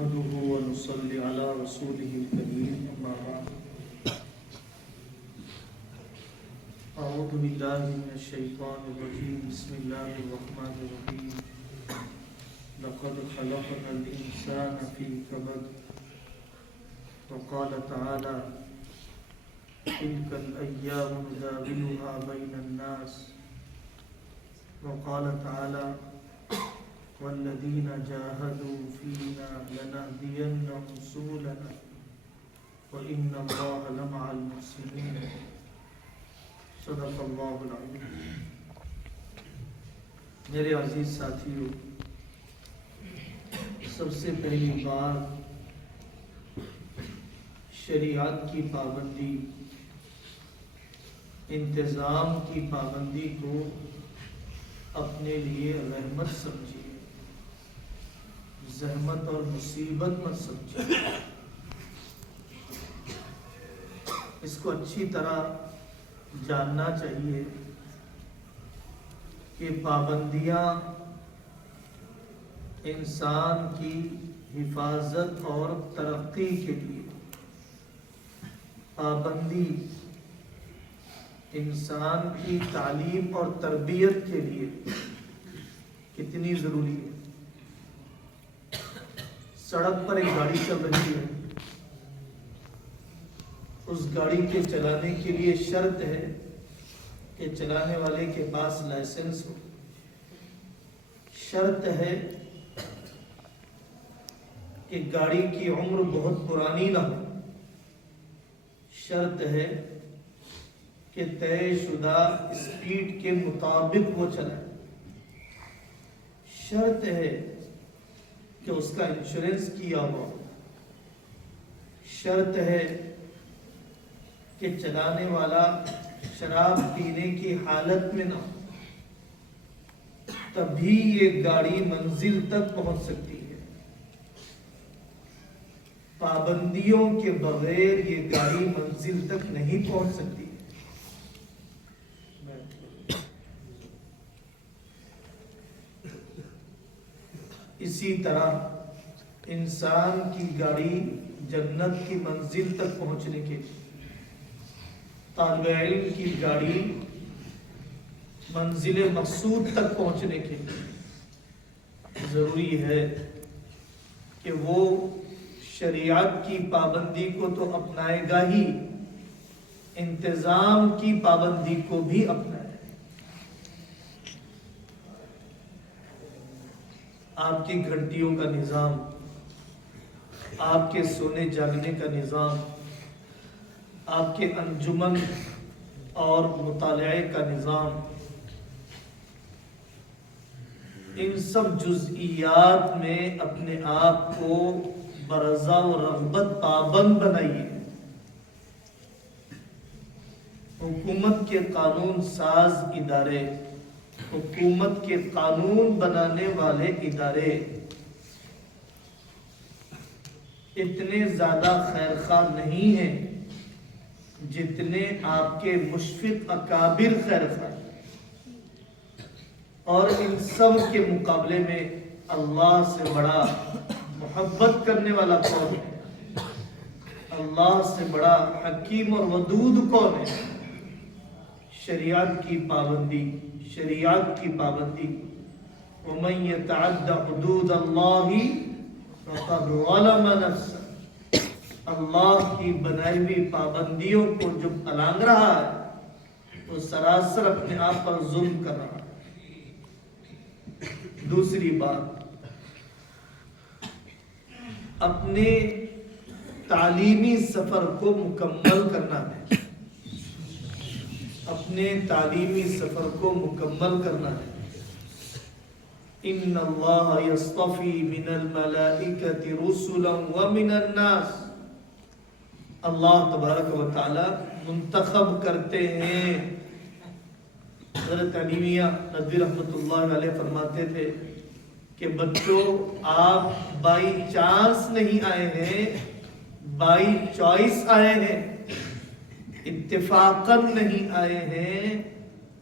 نحمده ونصلي على رسوله الكريم أما بعد أعوذ بالله من الشيطان الرجيم بسم الله الرحمن الرحيم لقد خلقنا الإنسان في كبد وقال تعالى تلك الأيام نداولها بين الناس وقال تعالى والذين جاهدوا فينا لنهدينهم سبلنا وإن الله لمع المحسنين صدق اللہ العظیم۔ میرے عزیز ساتھیو، سب سے پہلی بات شریعت کی پابندی، انتظام کی پابندی کو اپنے لیے رحمت سمجھیے، زحمت اور مصیبت مت سمجھیے۔ اس کو اچھی طرح جاننا چاہیے کہ پابندیاں انسان کی حفاظت اور ترقی کے لیے، پابندی انسان کی تعلیم اور تربیت کے لیے کتنی ضروری ہے۔ سڑک پر ایک گاڑی چل رہی ہے، اس گاڑی کے چلانے کے لیے شرط ہے کہ چلانے والے کے پاس لائسنس ہو، شرط ہے کہ گاڑی کی عمر بہت پرانی نہ ہو، شرط ہے کہ طے شدہ اسپیڈ کے مطابق وہ چلائے، شرط ہے کہ اس کا انشورنس کیا ہو، شرط ہے کہ چلانے والا شراب پینے کی حالت میں نہ ہو، تبھی یہ گاڑی منزل تک پہنچ سکتی ہے۔ پابندیوں کے بغیر یہ گاڑی منزل تک نہیں پہنچ سکتی۔ اسی طرح انسان کی گاڑی جنت کی منزل تک پہنچنے کے لیے، طالب علم کی گاڑی منزل مقصود تک پہنچنے کے لیے ضروری ہے کہ وہ شریعت کی پابندی کو تو اپنائے گا ہی، انتظام کی پابندی کو بھی اپنائے۔ آپ کی گھنٹیوں کا نظام، آپ کے سونے جاگنے کا نظام، آپ کے انجمن اور مطالعے کا نظام، ان سب جزئیات میں اپنے آپ کو برضا و رغبت پابند بنائیے۔ حکومت کے قانون ساز ادارے، حکومت کے قانون بنانے والے ادارے اتنے زیادہ خیرخواہ نہیں ہیں جتنے آپ کے مشفق اکابر خیرخواہ، اور ان سب کے مقابلے میں اللہ سے بڑا محبت کرنے والا کون ہے؟ اللہ سے بڑا حکیم اور ودود کون ہے؟ شریعت کی پابندی، شریعت کی پابندی۔ وَمَن يَتَعَدَّ حُدُودَ اللَّهِ فَقَدْ ظَلَمَ نَفْسَهُ۔ اللہ کی بنائی ہوئی پابندیوں کو جب الانگ رہا ہے تو سراسر اپنے آپ پر ظلم کر رہا ہے۔ دوسری بات، اپنے تعلیمی سفر کو مکمل کرنا ہے، اپنے تعلیمی سفر کو مکمل کرنا ہے۔ ان اللہ یصطفی من الملائکۃ رسلا ومن الناس، اللہ تبارک و تعالی منتخب کرتے ہیں۔ حضرت علیمیہ ندوی رحمۃ اللہ علیہ فرماتے تھے کہ بچوں، آپ بائی چانس نہیں آئے ہیں، بائی چوائس آئے ہیں، اتفاقاً نہیں آئے ہیں،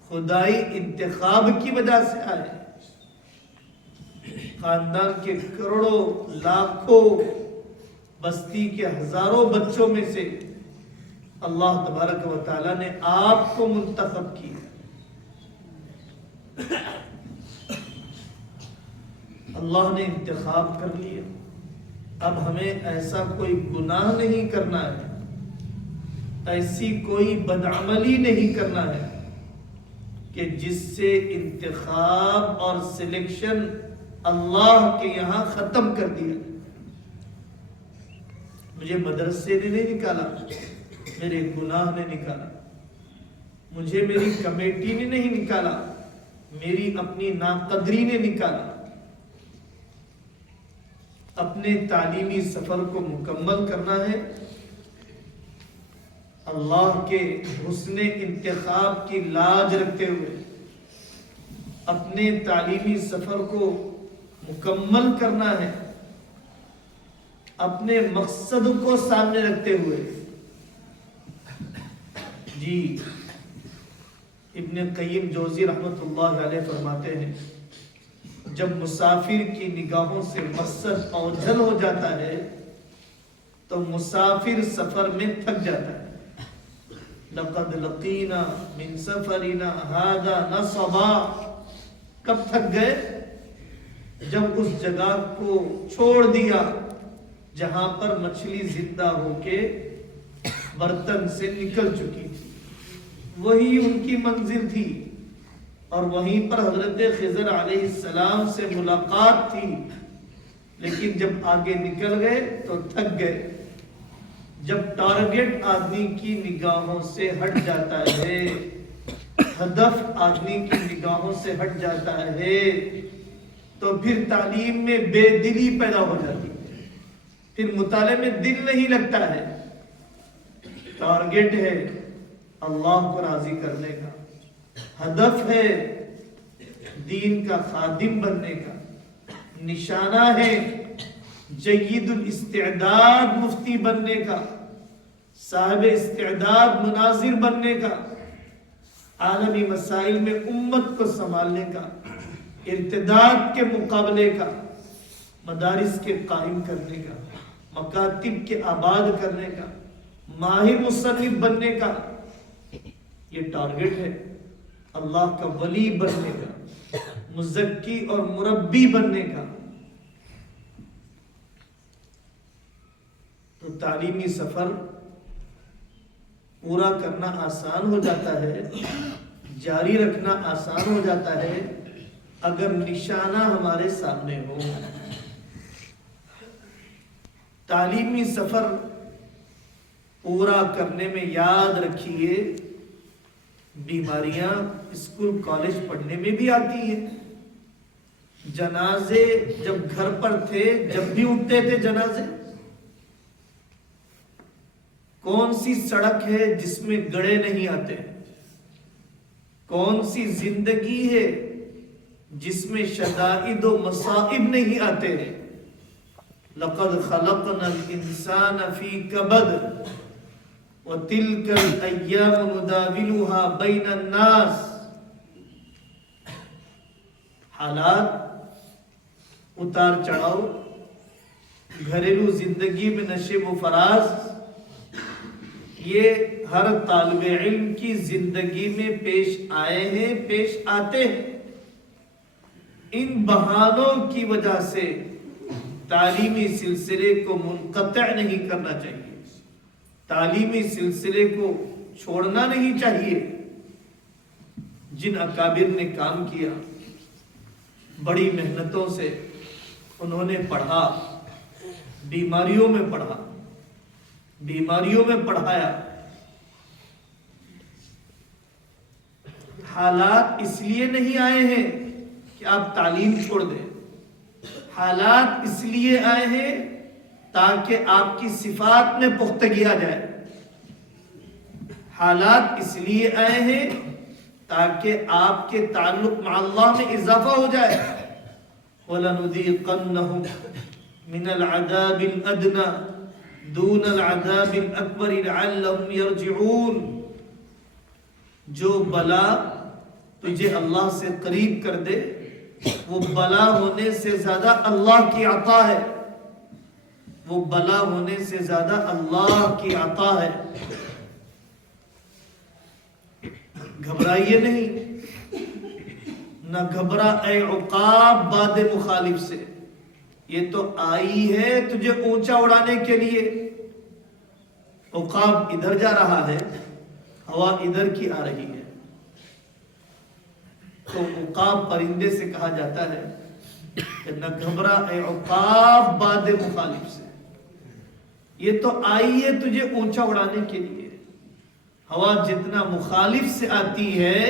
خدائی انتخاب کی وجہ سے آئے ہیں۔ خاندان کے کروڑوں لاکھوں بستی کے ہزاروں بچوں میں سے اللہ تبارک و تعالیٰ نے آپ کو منتخب کیا. اللہ نے انتخاب کر لیا. اب ہمیں ایسا کوئی گناہ نہیں کرنا ہے, ایسی کوئی بدعملی نہیں کرنا ہے کہ جس سے انتخاب اور سلیکشن اللہ کے یہاں ختم کر دیا. مجھے مدرسے نے نہیں نکالا, میرے گناہ نے نکالا. مجھے میری کمیٹی نے نہیں نکالا, میری اپنی ناقدری نے نکالا. اپنے تعلیمی سفر کو مکمل کرنا ہے اللہ کے حسن انتخاب کی لاج رکھتے ہوئے. اپنے تعلیمی سفر کو مکمل کرنا ہے اپنے مقصد کو سامنے رکھتے ہوئے. جی ابن قیم جوزی رحمت اللہ علیہ فرماتے ہیں جب مسافر کی نگاہوں سے مقصد اوجھل ہو جاتا ہے تو مسافر سفر میں تھک جاتا ہے. لقد لقینا من سفرنا هذا نصبا. کب تھک گئے؟ جب اس جگہ کو چھوڑ دیا جہاں پر مچھلی زندہ ہو کے برتن سے نکل چکی تھی. وہی ان کی منزل تھی اور وہیں پر حضرت خضر علیہ السلام سے ملاقات تھی. لیکن جب آگے نکل گئے تو تھک گئے. جب ٹارگٹ آدمی کی نگاہوں سے ہٹ جاتا ہے, ہدف آدمی کی نگاہوں سے ہٹ جاتا ہے تو پھر تعلیم میں بے دلی پیدا ہو جاتی ہے, پھر مطالعے میں دل نہیں لگتا ہے. ٹارگٹ ہے اللہ کو راضی کرنے کا, ہدف ہے دین کا خادم بننے کا, نشانہ ہے جید الاستعداد مفتی بننے کا, صاحب استعداد مناظر بننے کا, عالمی مسائل میں امت کو سنبھالنے کا, ارتداد کے مقابلے کا, مدارس کے قائم کرنے کا, مکاتب کے آباد کرنے کا, ماہر مصنف بننے کا. یہ ٹارگٹ ہے اللہ کا ولی بننے کا, مزکی اور مربی بننے کا. تو تعلیمی سفر پورا کرنا آسان ہو جاتا ہے, جاری رکھنا آسان ہو جاتا ہے اگر نشانہ ہمارے سامنے ہو. تعلیمی سفر پورا کرنے میں یاد رکھیے بیماریاں اسکول کالج پڑھنے میں بھی آتی ہیں. جنازے جب گھر پر تھے جب بھی اٹھتے تھے جنازے. کون سی سڑک ہے جس میں گڑے نہیں آتے؟ کون سی زندگی ہے جس میں شدائد و مصائب نہیں آتے ہیں؟ لقد خلقنا الانسان فی کبد وتلك الايام نداولها بین الناس. حالات اتار چڑھاؤ, گھریلو زندگی میں نشیب و فراز, یہ ہر طالب علم کی زندگی میں پیش آئے ہیں, پیش آتے ہیں. ان بہانوں کی وجہ سے تعلیمی سلسلے کو منقطع نہیں کرنا چاہیے, تعلیمی سلسلے کو چھوڑنا نہیں چاہیے. جن اکابر نے کام کیا, بڑی محنتوں سے انہوں نے پڑھا, بیماریوں میں پڑھا, بیماریوں میں پڑھایا. حالات اس لیے نہیں آئے ہیں کہ آپ تعلیم چھوڑ دیں, حالات اس لیے آئے ہیں تاکہ آپ کی صفات میں پختگی آ جائے. حالات اس لیے آئے ہیں تاکہ آپ کے تعلق مع اللہ میں اضافہ ہو جائے. وَلَنُذِيقَنَّهُمْ مِنَ الْعَذَابِ الْأَدْنَى دُونَ الْعَذَابِ الْأَكْبَرِ لَعَلَّهُمْ يَرْجِعُونَ. جو بلا تجھے اللہ سے قریب کر دے وہ بلا ہونے سے زیادہ اللہ کی عطا ہے، وہ بلا ہونے سے زیادہ اللہ کی عطا ہے۔ گھبرائیے نہیں، نہ گھبرا اے عقاب باد مخالف سے، یہ تو آئی ہے تجھے اونچا اڑانے کے لیے۔ عقاب ادھر جا رہا ہے، ہوا ادھر کی آ رہی ہے، تو عقاب پرندے سے کہا جاتا ہے کہ نہ گھبرا اے عقاب باد مخالف سے، یہ تو آئی ہے تجھے اونچا اڑانے کے لیے۔ ہوا جتنا مخالف سے آتی ہے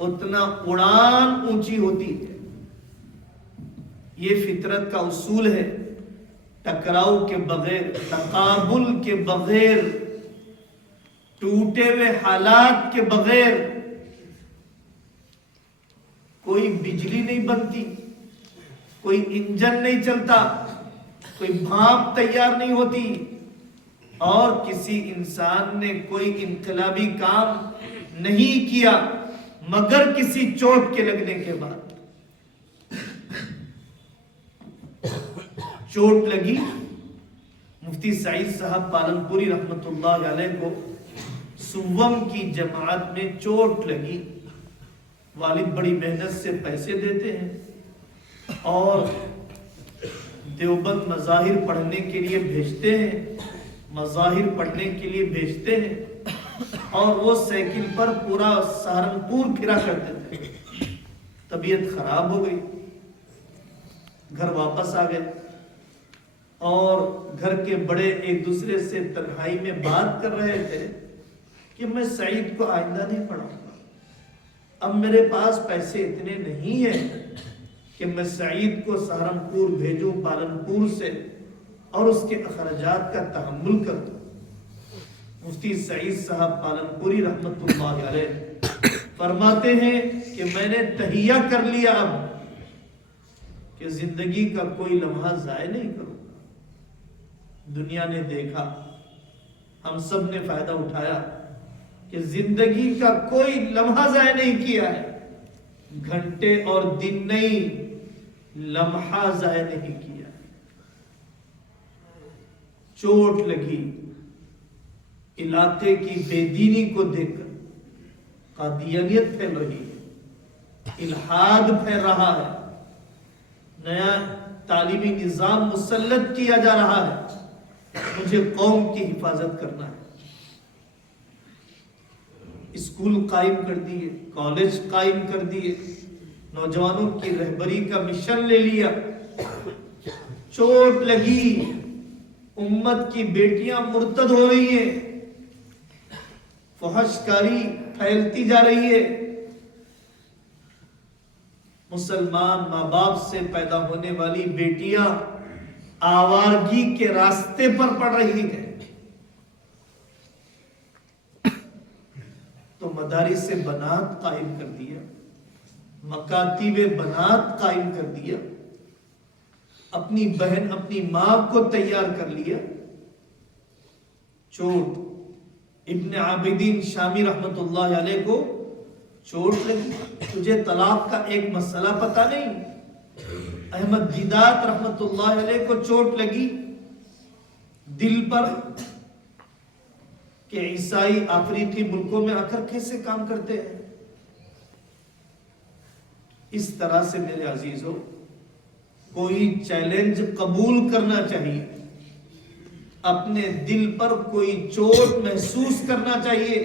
اتنا اڑان اونچی ہوتی ہے، یہ فطرت کا اصول ہے۔ ٹکراؤ کے بغیر، تقابل کے بغیر، ٹوٹے ہوئے حالات کے بغیر کوئی بجلی نہیں بنتی، کوئی انجن نہیں چلتا، کوئی بھانپ تیار نہیں ہوتی، اور کسی انسان نے کوئی انقلابی کام نہیں کیا مگر کسی چوٹ کے لگنے کے بعد۔ چوٹ لگی، مفتی سعید صاحب پالنپوری رحمت اللہ علیہ کو سوم کی جماعت میں چوٹ لگی، والد بڑی محنت سے پیسے دیتے ہیں اور دیوبند مظاہر پڑھنے کے لیے بھیجتے ہیں، مظاہر پڑھنے کے لیے بھیجتے ہیں، اور وہ سائیکل پر پورا سہارنپور پھرا کرتے تھے۔ طبیعت خراب ہو گئی، گھر واپس آ گئے، اور گھر کے بڑے ایک دوسرے سے تنہائی میں بات کر رہے تھے کہ میں سعید کو آئندہ نہیں پڑھاؤں گا، اب میرے پاس پیسے اتنے نہیں ہیں کہ میں سعید کو سہارنپور بھیجوں پالنپور سے اور اس کے اخراجات کا تحمل کروں۔ مفتی سعید صاحب پالنپوری رحمت اللہ علیہ فرماتے ہیں کہ میں نے تہیہ کر لیا اب کہ زندگی کا کوئی لمحہ ضائع نہیں کروں گا۔ دنیا نے دیکھا، ہم سب نے فائدہ اٹھایا کہ زندگی کا کوئی لمحہ ضائع نہیں کیا ہے، گھنٹے اور دن نہیں، لمحہ ضائع نہیں کیا۔ چوٹ لگی، علاقے کی بے دینی کو دیکھ کر قادیانیت پھیل رہی ہے، الحاد پھیل رہا ہے، نیا تعلیمی نظام مسلط کیا جا رہا ہے، مجھے قوم کی حفاظت کرنا ہے۔ اسکول قائم کر دیے، کالج قائم کر دیے، نوجوانوں کی رہبری کا مشن لے لیا، چوٹ لگی، امت کی بیٹیاں مرتد ہو رہی ہیں، فحش کاری پھیلتی جا رہی ہے، مسلمان ماں باپ سے پیدا ہونے والی بیٹیاں آوارگی کے راستے پر پڑ رہی ہیں، تو مدارس بنات قائم کر دیا، مکاتب بنات قائم کر دیا، اپنی بہن اپنی ماں کو تیار کر لیا۔ چوٹ، ابن عابدین شامی رحمت اللہ علیہ کو چوٹ لگی، تجھے طلاق کا ایک مسئلہ پتہ نہیں؟ احمد دیدات رحمت اللہ علیہ کو چوٹ لگی دل پر کہ عیسائی افریقی ملکوں میں آ کر کیسے کام کرتے ہیں۔ اس طرح سے میرے عزیزوں، کوئی چیلنج قبول کرنا چاہیے، اپنے دل پر کوئی چوٹ محسوس کرنا چاہیے،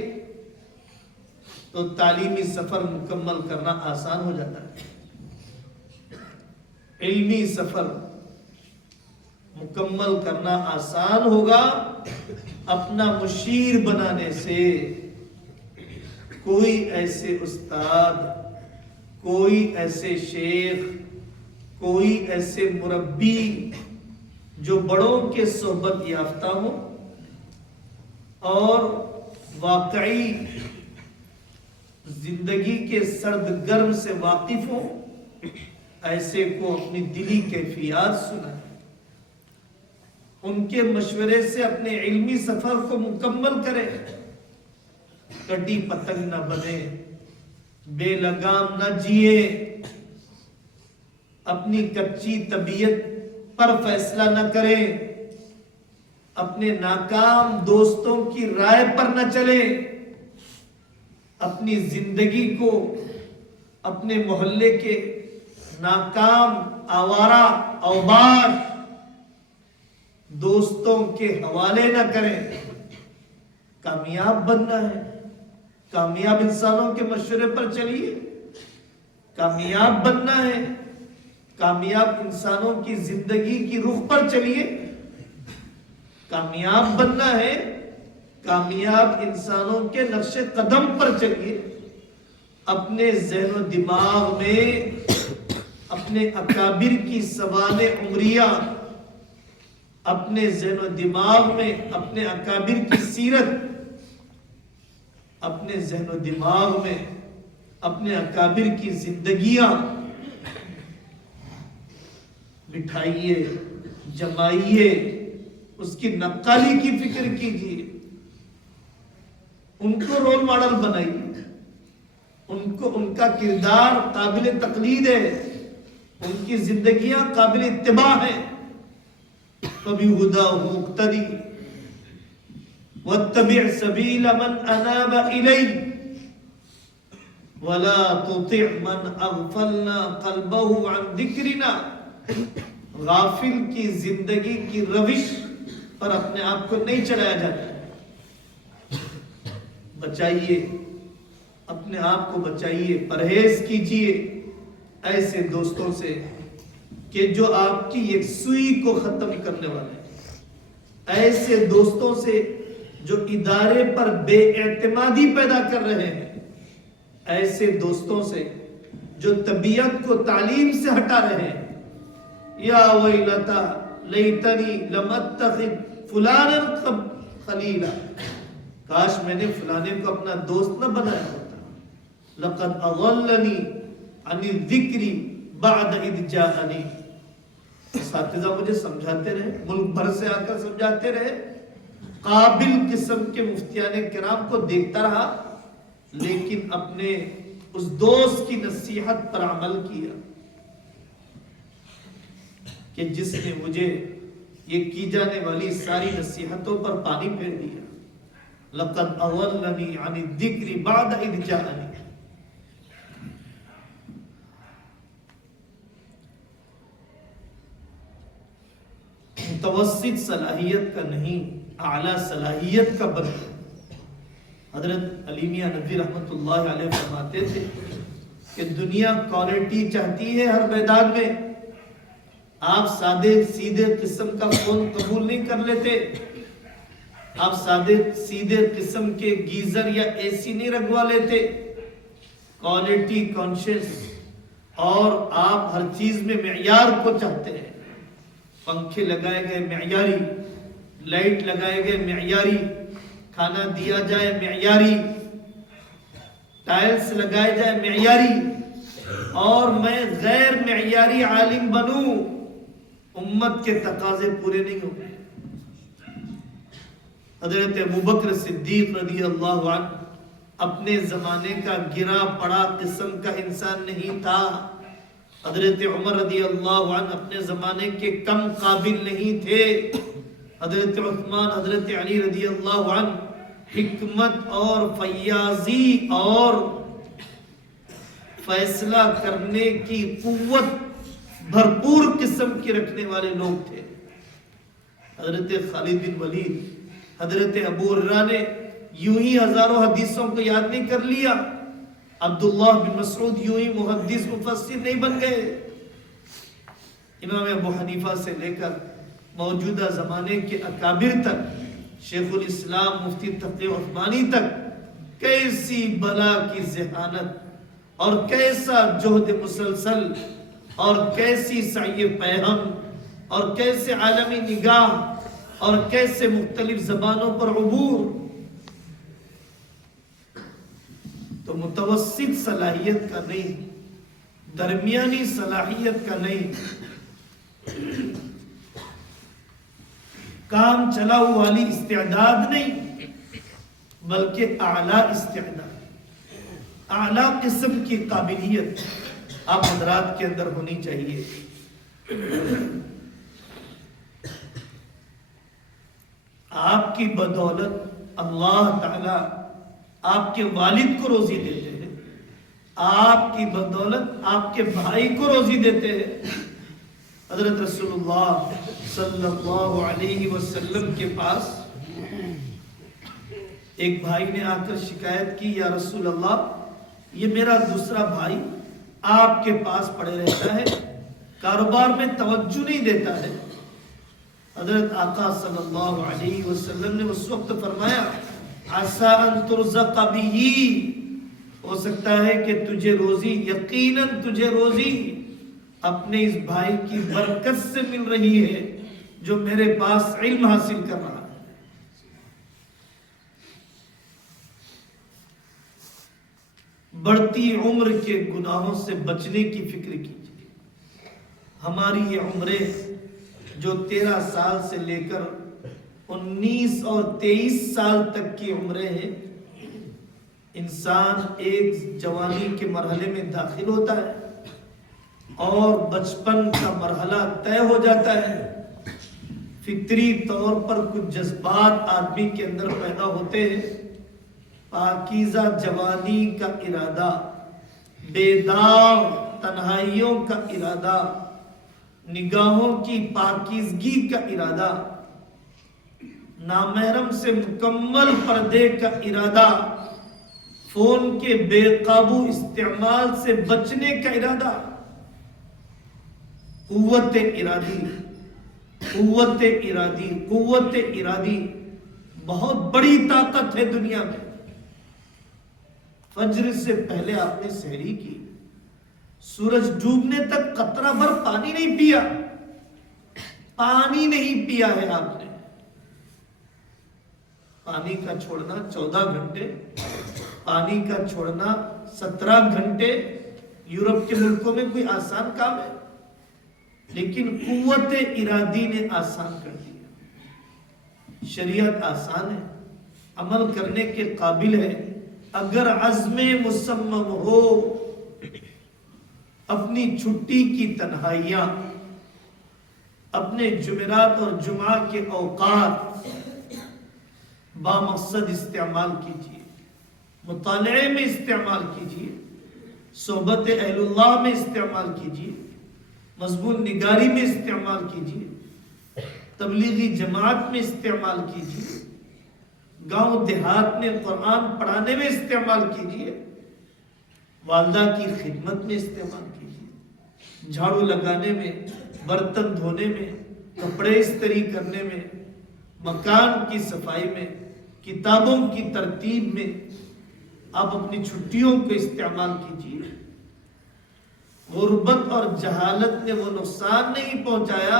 تو تعلیمی سفر مکمل کرنا آسان ہو جاتا ہے۔ علمی سفر مکمل کرنا آسان ہوگا اپنا مشیر بنانے سے۔ کوئی ایسے استاد، کوئی ایسے شیخ، کوئی ایسے مربی جو بڑوں کے صحبت یافتہ ہو اور واقعی زندگی کے سرد گرم سے واقف ہو، ایسے کو اپنی دلی کیفیات سنائیں، ان کے مشورے سے اپنے علمی سفر کو مکمل کریں، کٹی پتنگ نہ بنے، بے لگام نہ جیے، اپنی کچی طبیعت پر فیصلہ نہ کریں، اپنے ناکام دوستوں کی رائے پر نہ چلیں، اپنی زندگی کو اپنے محلے کے ناکام آوارہ اوباش دوستوں کے حوالے نہ کریں۔ کامیاب بننا ہے، کامیاب انسانوں کے مشورے پر چلیے۔ کامیاب بننا ہے، کامیاب انسانوں کی زندگی کی رخ پر چلیے۔ کامیاب بننا ہے، کامیاب انسانوں کے نقش قدم پر چلیے۔ اپنے ذہن و دماغ میں اپنے اکابر کی سوانح عمریہ، اپنے ذہن و دماغ میں اپنے اکابر کی سیرت، اپنے ذہن و دماغ میں اپنے اکابر کی زندگیاں بٹھائیے، جمائیے، اس کی نقالی کی فکر کیجیے، ان کو رول ماڈل بنائیے، ان کا کردار قابل تقلید ہے، ان کی زندگیاں قابل اتباع ہیں۔ فَبِهُدَاهُ مُقْتَدِي وَاتَّبِعْ سَبِيلَ مَنْ أَنَابَ إِلَيْهِ وَلَا تُطِعْ مَنْ أَغْفَلْنَا قَلْبَهُ عَنْ ذِكْرِنَا۔ غافل کی زندگی کی روش پر اپنے آپ کو نہیں چلایا جاتا۔ بچائیے، اپنے آپ کو بچائیے، پرہیز کیجیے ایسے دوستوں سے کہ جو آپ کی یکسوئی کو ختم کرنے والے ہیں، ایسے دوستوں سے جو ادارے پر بے اعتمادی پیدا کر رہے ہیں، ایسے دوستوں سے جو طبیعت کو تعلیم سے ہٹا رہے ہیں۔ یا ویلتا لیتنی لم اتخذ فلانا خلیلا، کاش میں نے فلانے کو اپنا دوست نہ بنایا ہوتا۔ لقد اضلنی عن الذکر بعد اذ جاءنی۔ اساتذہ مجھے سمجھاتے رہے، ملک بھر سے آ کر سمجھاتے رہے، قابل قسم کے مفتیان کرام کو دیکھتا رہا، لیکن اپنے اس دوست کی نصیحت پر عمل کیا کہ جس نے مجھے یہ کی جانے والی ساری نصیحتوں پر پانی پھیر دیا۔ لقد اضلنی عن الذکر بعد اذ جاءنی۔ متوسط صلاحیت کا نہیں، اعلیٰ صلاحیت کا بندہ۔ حضرت علی میاں ندوی رحمت اللہ علیہ فرماتے تھے کہ دنیا کوالٹی چاہتی ہے ہر میدان میں، آپ سادے سیدھے قسم کا فون قبول نہیں کر لیتے، آپ سادے سیدھے قسم کے گیزر یا اے سی نہیں رگوا لیتے، کوالٹی کانشیس، اور آپ ہر چیز میں معیار کو چاہتے ہیں۔ پنکھے لگائے گئے معیاری، لائٹ لگائے گئے معیاری، کھانا دیا جائے معیاری، ٹائلز لگائے جائے معیاری، اور میں غیر معیاری عالم بنوں، امت کے تقاضے پورے نہیں ہوں گے۔ حضرت ابوبکر صدیق رضی اللہ عنہ اپنے زمانے کا گرا پڑا قسم کا انسان نہیں تھا۔ حضرت عمر رضی اللہ عنہ اپنے زمانے کے کم قابل نہیں تھے۔ حضرت عثمان، حضرت علی رضی اللہ عنہ حکمت اور فیاضی اور فیصلہ کرنے کی قوت بھرپور قسم کی رکھنے والے لوگ تھے۔ حضرت خالد بن ولید، حضرت ابو ہریرہ نے یوں ہی ہزاروں حدیثوں کو یاد نہیں کر لیا، عبداللہ بن مسعود یوں ہی محدث مفسر نہیں بن گئے۔ امام ابو حنیفہ سے لے کر موجودہ زمانے کے اکابر تک، شیخ الاسلام مفتی تقی عثمانی تک، کیسی بلا کی ذہانت اور کیسا جہد مسلسل اور کیسی سعی پیہم اور کیسے عالمی نگاہ اور کیسے مختلف زبانوں پر عبور۔ تو متوسط صلاحیت کا نہیں، درمیانی صلاحیت کا نہیں، کام چلاؤ والی استعداد نہیں، بلکہ اعلیٰ استعداد، اعلیٰ قسم کی قابلیت، آپ حضرات کے اندر ہونی چاہیے۔ آپ کی بدولت اللہ تعالی آپ کے والد کو روزی دیتے ہیں، آپ کی بدولت آپ کے بھائی کو روزی دیتے ہیں۔ حضرت رسول اللہ صلی اللہ علیہ وسلم کے پاس ایک بھائی نے آ کر شکایت کی، یا رسول اللہ یہ میرا دوسرا بھائی آپ کے پاس پڑے رہتا ہے، کاروبار میں توجہ نہیں دیتا ہے۔ حضرت آقا صلی اللہ علیہ وسلم نے اس وقت فرمایا عسى ان ترزق به، ہو سکتا ہے کہ تجھے روزی، یقیناً تجھے روزی اپنے اس بھائی کی برکت سے مل رہی ہے جو میرے پاس علم حاصل کر رہا ہے۔ بڑھتی عمر کے گناہوں سے بچنے کی فکر کیجیے۔ ہماری یہ عمریں جو 13 سال سے لے کر 19 اور 23 سال تک کی عمریں ہیں، انسان ایک جوانی کے مرحلے میں داخل ہوتا ہے اور بچپن کا مرحلہ طے ہو جاتا ہے۔ فطری طور پر کچھ جذبات آدمی کے اندر پیدا ہوتے ہیں، پاکیزہ جوانی کا ارادہ، بیدار تنہائیوں کا ارادہ، نگاہوں کی پاکیزگی کا ارادہ، نامحرم سے مکمل پردے کا ارادہ، فون کے بے قابو استعمال سے بچنے کا ارادہ۔ قوت ارادی بہت بڑی طاقت ہے دنیا میں۔ فجر سے پہلے آپ نے سحری کی، سورج ڈوبنے تک قطرہ بھر پانی نہیں پیا، پانی نہیں پیا ہے آپ نے۔ پانی کا چھوڑنا 14 گھنٹے، پانی کا چھوڑنا 17 گھنٹے یورپ کے ملکوں میں کوئی آسان کام ہے، لیکن قوت ارادی نے آسان کر دیا۔ شریعت آسان ہے، عمل کرنے کے قابل ہے، اگر عزم مصمم ہو۔ اپنی چھٹی کی تنہائیاں، اپنے جمعرات اور جمعہ کے اوقات بامقصد استعمال کیجیے، مطالعے میں استعمال کیجیے، صحبت اہل اللہ میں استعمال کیجیے، مضمون نگاری میں استعمال کیجیے، تبلیغی جماعت میں استعمال کیجیے، گاؤں دیہات میں قرآن پڑھانے میں استعمال کیجیے، والدہ کی خدمت میں استعمال کیجیے، جھاڑو لگانے میں، برتن دھونے میں، کپڑے استری کرنے میں، مکان کی صفائی میں، کتابوں کی ترتیب میں آپ اپنی چھٹیوں کو استعمال کیجیے۔ غربت اور جہالت نے وہ نقصان نہیں پہنچایا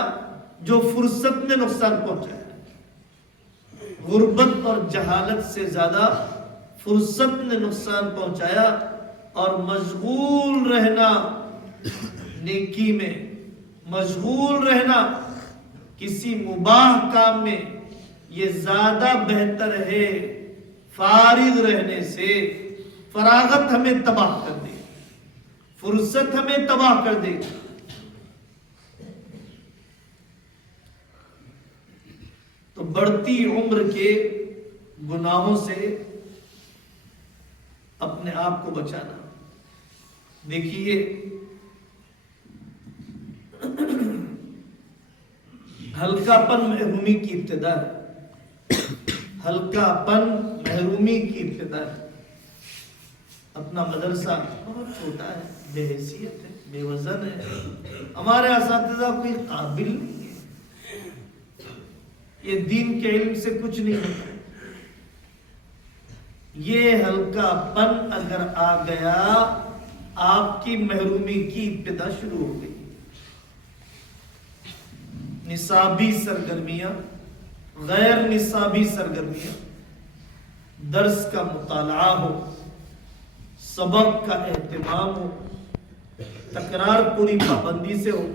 جو فرصت نے نقصان پہنچایا۔ غربت اور جہالت سے زیادہ فرصت نے نقصان پہنچایا، اور مشغول رہنا نیکی میں، مشغول رہنا کسی مباح کام میں، یہ زیادہ بہتر ہے فارغ رہنے سے۔ فراغت ہمیں تباہ کر دے، فرصت ہمیں تباہ کر دے۔ تو بڑھتی عمر کے گناہوں سے اپنے آپ کو بچانا۔ دیکھیے ہلکا پن محرومی کی ابتدا ہے، ہلکا پن محرومی کی ابتدا ہے۔ اپنا مدرسہ بہت چھوٹا ہے، بے حیثیت ہے، بے وزن ہے، ہمارے اساتذہ کوئی قابل نہیں ہے، یہ دین کے علم سے کچھ نہیں ہوتا۔ یہ ہلکا پن اگر آ گیا، آپ کی محرومی کی ابتدا شروع ہو گئی۔ نصابی سرگرمیاں، غیر نصابی سرگرمیاں، درس کا مطالعہ ہو، سبق کا اہتمام ہو، تکرار پوری پابندی سے ہو،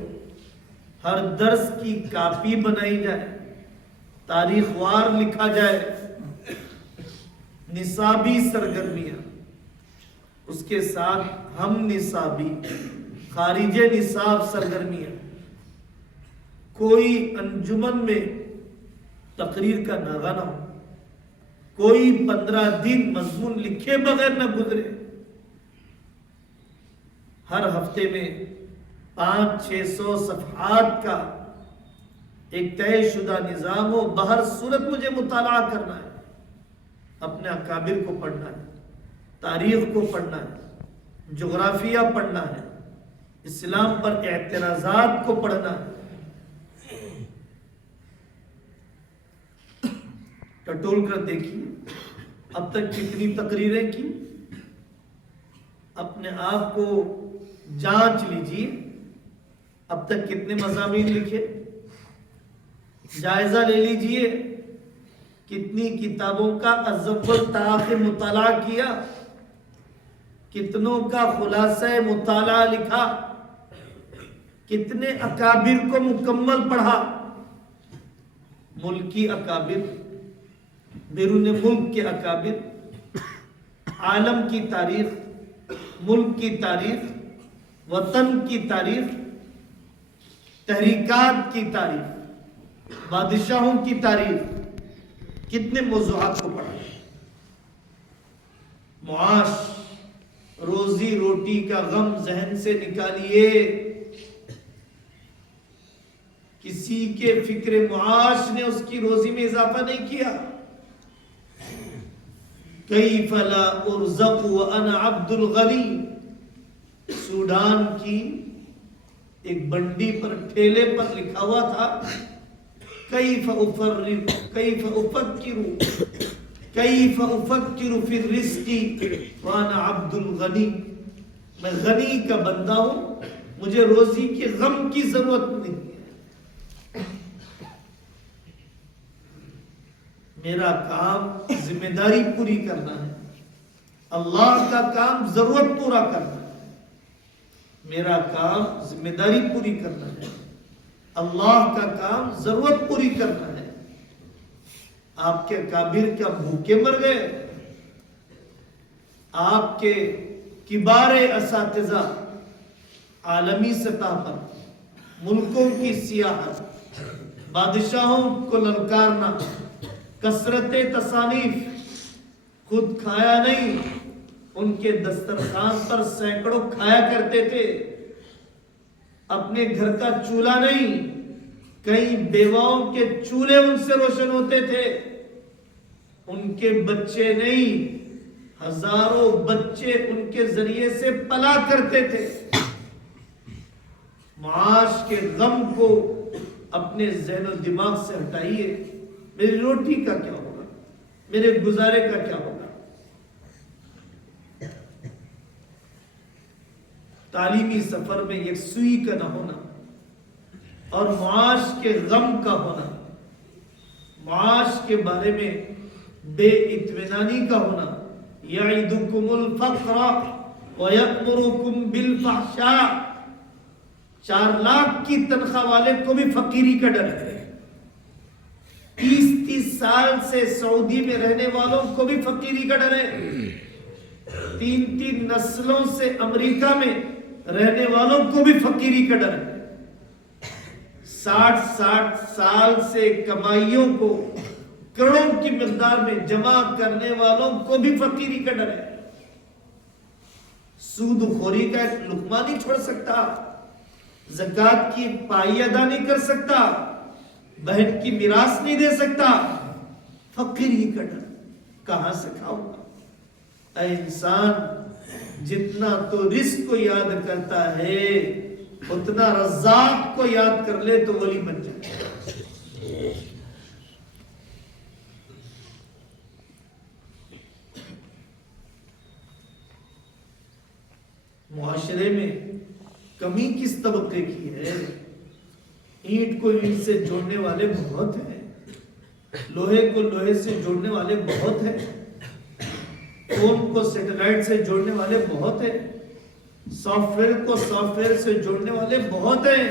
ہر درس کی کاپی بنائی جائے، تاریخ وار لکھا جائے، نصابی سرگرمیاں، اس کے ساتھ ہم نصابی خارج نصاب سرگرمیاں، کوئی انجمن میں تقریر کا ناغہ نہ ہو، کوئی 15 دن مضمون لکھے بغیر نہ گزرے، ہر ہفتے میں 500-600 صفحات کا ایک طے شدہ نظام ہو، بہر صورت مجھے مطالعہ کرنا ہے، اپنے اکابر کو پڑھنا ہے، تاریخ کو پڑھنا ہے، جغرافیہ پڑھنا ہے، اسلام پر اعتراضات کو پڑھنا ہے۔ ٹٹول کر دیکھیے اب تک کتنی تقریریں کی، اپنے آپ کو جانچ لیجیے اب تک کتنے مضامین لکھے، جائزہ لے لیجیے کتنی کتابوں کا ازول تاخیر مطالعہ کیا، کتنوں کا خلاصہ مطالعہ لکھا، کتنے اکابر کو مکمل پڑھا، ملکی اکابر، بیرون ملک کے اکابر، عالم کی تاریخ، ملک کی تاریخ، وطن کی تاریخ، تحریکات کی تاریخ، بادشاہوں کی تاریخ، کتنے موضوعات کو پڑھا۔ معاش، روزی روٹی کا غم ذہن سے نکالیے، کسی کے فکر معاش نے اس کی روزی میں اضافہ نہیں کیا۔ کیف لا ارزق وانا عبد الغنی، سوڈان کی ایک بنڈی پر ٹھیلے پر لکھا ہوا تھا کیف افکر فی الرزق وانا عبد الغنی، میں غنی کا بندہ ہوں، مجھے روزی کے غم کی ضرورت نہیں ہے، میرا کام ذمہ داری پوری کرنا ہے، اللہ کا کام ضرورت پورا کرنا ہے، میرا کام ذمہ داری پوری کرنا ہے، اللہ کا کام ضرورت پوری کرنا ہے۔ آپ کے اکابر کیا بھوکے مر گئے؟ آپ کے کبار اساتذہ عالمی سطح پر ملکوں کی سیاحت، بادشاہوں کو للکارنا، کثرت تصانیف، خود کھایا نہیں، ان کے دسترخوان پر سینکڑوں کھایا کرتے تھے، اپنے گھر کا چولہا نہیں، کئی بیواؤں کے چولہے ان سے روشن ہوتے تھے، ان کے بچے نہیں، ہزاروں بچے ان کے ذریعے سے پلا کرتے تھے۔ معاش کے غم کو اپنے ذہن و دماغ سے ہٹائیے، میری روٹی کا کیا ہوگا، میرے گزارے کا کیا ہوگا۔ تعلیمی سفر میں یکسوئی کا نہ ہونا اور معاش کے غم کا ہونا، معاش کے بارے میں بے اطمینانی کا ہونا، یعدکم الفقر ویأمرکم بالفحشاء، 4 لاکھ کی تنخواہ والے کو بھی فقیری کا ڈر ہے، 30 سال سے سعودی میں رہنے والوں کو بھی فقیری کا ڈر ہے، 3 نسلوں سے امریکہ میں رہنے والوں کو بھی فقیری کا ڈر ہے، 60 سال سے کمائیوں کو کروڑوں کی مقدار میں جمع کرنے والوں کو بھی فقیری کا ڈر ہے۔ سود خوری کا ایک لقمہ نہیں چھوڑ سکتا، زکوٰۃ کی پائی ادا نہیں کر سکتا، بہن کی میراث نہیں دے سکتا، فقیری کا ڈر، کہاں سے کھاؤں گا؟ اے انسان، جتنا تو رزق کو یاد کرتا ہے اتنا رزاق کو یاد کر لے تو ولی بن جائے۔ معاشرے میں کمی کس طبقے کی ہے؟ اینٹ کو اینٹ سے جوڑنے والے بہت ہیں، لوہے کو لوہے سے جوڑنے والے بہت ہیں، فون کو سیٹلائٹ سے جوڑنے والے بہت ہیں، سافٹ ویئر کو سافٹ ویئر سے جوڑنے والے بہت ہیں،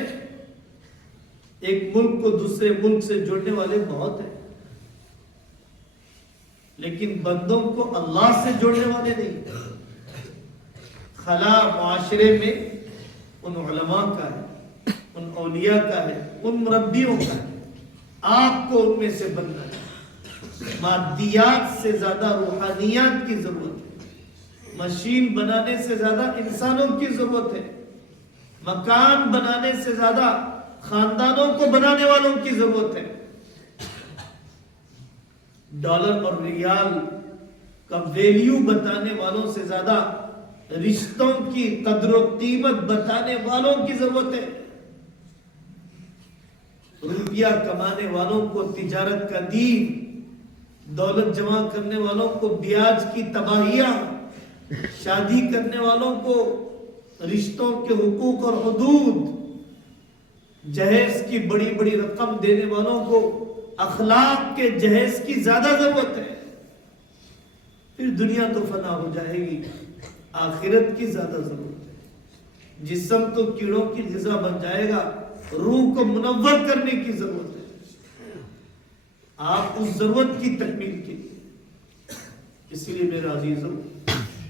ایک ملک کو دوسرے ملک سے جوڑنے والے بہت ہیں، لیکن بندوں کو اللہ سے جوڑنے والے نہیں۔ خلا معاشرے میں ان علماء کا ہے، ان اولیاء کا ہے، ان مربیوں کا ہے. آپ کو ان میں سے بننا ہے. مادیات سے زیادہ روحانیات کی ضرورت ہے. مشین بنانے سے زیادہ انسانوں کی ضرورت ہے. مکان بنانے سے زیادہ خاندانوں کو بنانے والوں کی ضرورت ہے. ڈالر اور ریال کا ویلیو بتانے والوں سے زیادہ رشتوں کی قدر و قیمت بتانے والوں کی ضرورت ہے. روپیہ کمانے والوں کو تجارت کا دین، دولت جمع کرنے والوں کو بیاج کی تباہیاں، شادی کرنے والوں کو رشتوں کے حقوق اور حدود، جہیز کی بڑی بڑی رقم دینے والوں کو اخلاق کے جہیز کی زیادہ ضرورت ہے. پھر دنیا تو فنا ہو جائے گی، آخرت کی زیادہ ضرورت ہے. جسم تو کیڑوں کی غذا بن جائے گا، روح کو منور کرنے کی ضرورت ہے. آپ اس ضرورت کی تکمیل کے لیے، اس لیے میرے عزیزوں،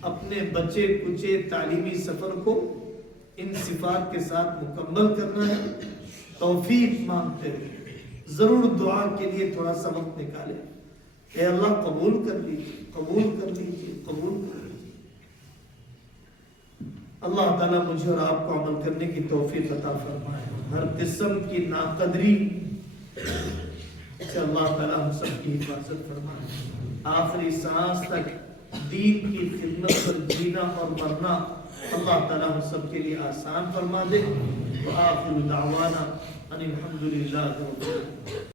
اپنے بچے کچے تعلیمی سفر کو ان صفات کے ساتھ مکمل کرنا ہے. توفیق مانگتے ہوئے ضرور دعا کے لیے تھوڑا سا وقت نکالے. اے اللہ قبول کر لیجیے، قبول کر لیجیے، قبول کر لیجیے. اللہ تعالیٰ مجھے اور آپ کو عمل کرنے کی توفیق عطا فرمائے. ہر قسم کی ناقدری سے اللہ تعالیٰ ہم سب کی حفاظت فرمائے. آخری سانس تک دین کی خدمت پر جینا اور مرنا اللہ تعالیٰ ہم سب کے لیے آسان فرما دے. وآخر دعوانا ان الحمد للہ رب العالمین.